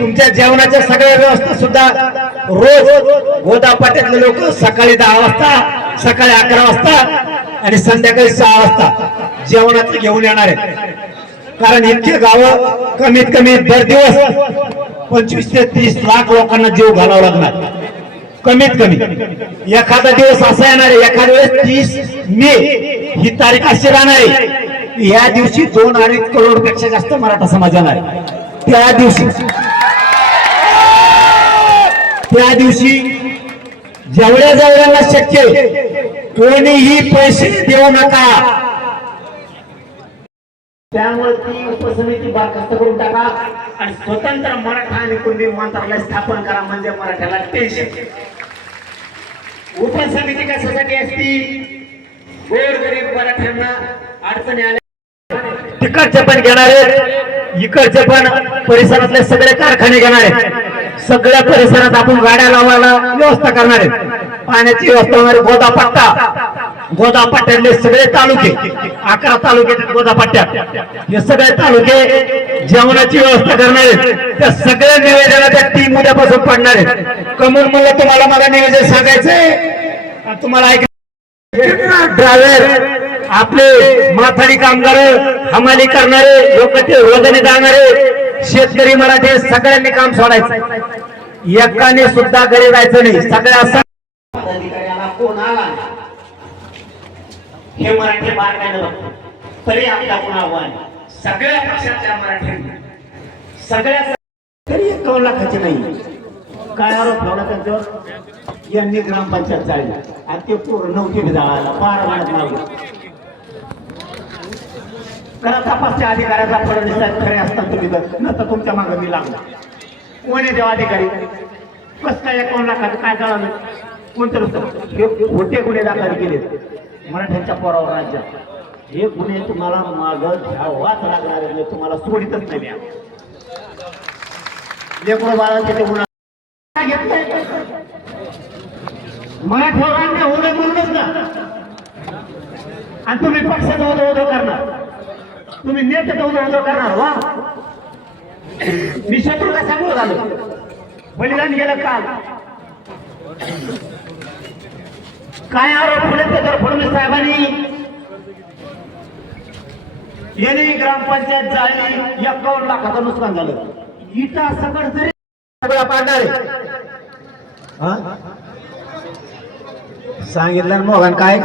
तुमच्या जेवणाच्या सगळ्या व्यवस्था सुद्धा रोज गोदा पाट्यातले लोक सकाळी 10 वाजता, सकाळी 11 वाजता आणि संध्याकाळी 6 वाजता जेवणाचे घेऊन येणार आहेत. कारण इतके गाव कमीत कमी दर दिवस 25 ते 30 लाख लोकांना जीव घालावा लागणार कमीत कमी. एखादा दिवस असा येणार आहे, एखाद्या वेळेस 30 मे ही तारीख अशी राहणार आहे. या दिवशी 2-2.5 करोड पेक्षा जास्त मराठा समाज येणार आहे. त्या दिवशी जेवढ्या जेवढ्यांना शक्य कोणीही पैसे देऊ नका. त्यामुळे ती उपसमिती बरखास्त करून टाका आणि स्वतंत्र मराठा आणि कुणबी मंत्रालय स्थापन करा. म्हणजे मराठ्याला टेन्शन. उपसमिती कशासाठी असती? गोरगरीब मराठ्यांना अडचणी आल्या तिकडचे पण घेणारे, इकडचे पण परिसरातले सगळे कारखाने घेणारे, सगळ्या परिसरात आपण गाड्या लावायला व्यवस्था करणार आहे. पाण्याची व्यवस्था होणारे गोदापट्ट्यातले सगळे तालुके, 11 तालुके गोदापट्ट्यात, हे सगळे तालुके जेवणाची व्यवस्था करणार आहेत. त्या सगळ्या निवेदनाच्या टीम उद्यापासून पडणार आहेत. कमून म्हणलं तुम्हाला मला निवेदन सांगायचंय, तुम्हाला ड्रायव्हर, आपले माथाडी कामगार, हमाली करणारे लोक, ते रोजाने जाणारे शेतकरी मराठे सगळ्यांनी काम सोडायचं. एकाने सुद्धा घरी जायचं नाही. सगळ्या अधिकाऱ्याला कोण आला हे मराठी बारकाईनं बघतो. तरी आपला कोण आव्हान सगळ्या पक्षातल्या मराठ्यांनी सगळ्या तरी 1 लाखाची नाही. काय आरोप लावला त्यांच्यावर? यांनी ग्रामपंचायत चालली आणि ते पूर्ण नव्हते जाळायला 12 महिन्यात मागले. करा तपास त्या अधिकाऱ्याचा. फडणवीस साहेब खरे असतात तुम्ही नंतर तुमच्या मागे मी लागलो. कोण आहे देवा अधिकारी? कस काय 1 लाखाचं काय कळालं? कोणतं खोटे गुन्हे दाखल केले मराठ्यांच्या पोरावर राज्यात. हे गुन्हे तुम्हाला मागं घ्यावाच लागणार आहे. तुम्हाला सोडितच नाही. लेकरं बाळांचे ते गुन्हा घेतलाय मराठवाड्यांनी होणे म्हणूनच ना. आणि तुम्ही पक्षाचा उदो करणार, तुम्ही नेत्याचा उदो करणार. वा, मी शत्रू कशामुळे झालो? बलिदान गेलं काल. काय आरोप होते त्याच्यावर फडणवीस साहेबांनी? यांनी ग्रामपंचायत जाळली, 51 लाखाचं नुकसान झालं. इटा सकट जरी सगळा पाडणार आहे. सांगितलं मोहन काय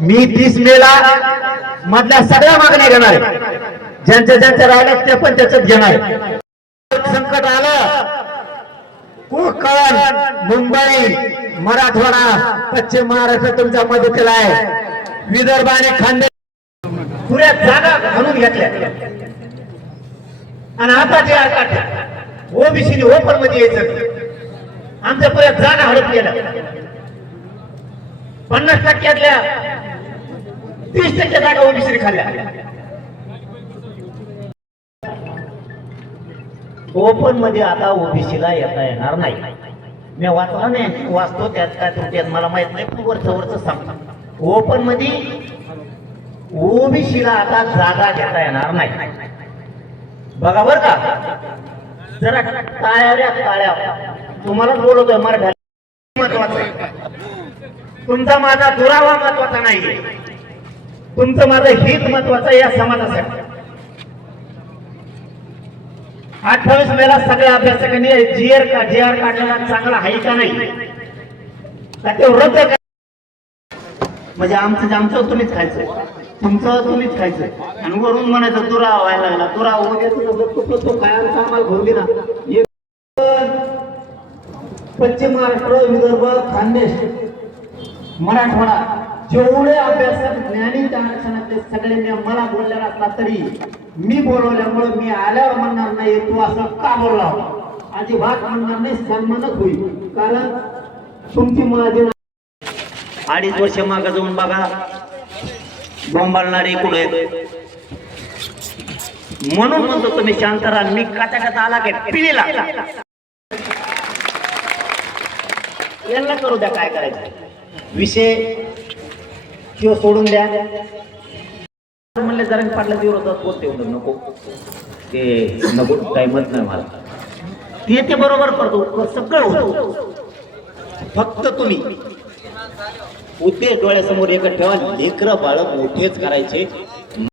मी 30 मेला मधल्या सगळ्या मागण्या घेणार आहे. ज्यांच्या राहिल्या ते पण त्याच्यात घेणार. संकट आलं, कोकण, मुंबई, मराठवाडा, पश्चिम महाराष्ट्र तुमच्या मदतीला आहे. विदर्भ आणि खानदेश पुऱ्या जागा घालून घेतल्या आणि आता जे ओबीसी ओपन मध्ये यायचं. आमच्या पुऱ्या जागा हडप गेल्या. 50% 30% जागा ओबीसी खाल्ल्या. ओपन मध्ये आता ओबीसीला येता येणार नाही. मी वाचला नाही, वाचतो त्यात काय त्रुटी मला माहित नाही, पण वरच सांगतो. ओपन मध्ये ओबीसीला आता जागा घेता येणार नाही. बघा बर का, जरा टाळ्या तुम्हालाच बोलवतोय. मराठा महत्वाचं आहे. तुमचा माझा दुरावा महत्वाचा नाही, तुमचं माझं हित महत्वाचं या समाजासाठी. 28 मेला सगळ्या अभ्यासकांनी जीआर काढलेला चांगला आहे का नाही का ते रद्द करा. म्हणजे आमचं तुम्हीच खायचं, तुमचं तुम्हीच खायचं. आणि वरून म्हणायचं दुरावा व्हायला लागला. दुरावा तो खायला आम्हाला घेऊन दे ना. पश्चिम महाराष्ट्र, विदर्भ, खानदेश, मराठवाडा जेवढे अभ्यासक ज्ञानी आरक्षणातले सगळ्यांनी मला बोललेला असला तरी मी बोलवल्यामुळे मी आल्यावर म्हणणार नाही तू असं का बोलला, अजिबात म्हणणार नाही. सन्मानच होईल. कारण तुमची माझी 2.5 वर्ष मागे जाऊन बघा, बोंबाळणारे कुठे म्हणून म्हणतो तुम्ही शांत राहा. मी काचा आला काय पिढीला यांना करू द्या काय करायचं. विषय किंवा सोडून द्या. म्हणले जरा पाटला विरोधात बोलते नको, ते नको, टाइमच नाही मला. ते बरोबर करतो, सगळं होतं. फक्त तुम्ही उद्देश डोळ्यासमोर एकच ठेवा, लेकरं बाळ मोठेच करायचे.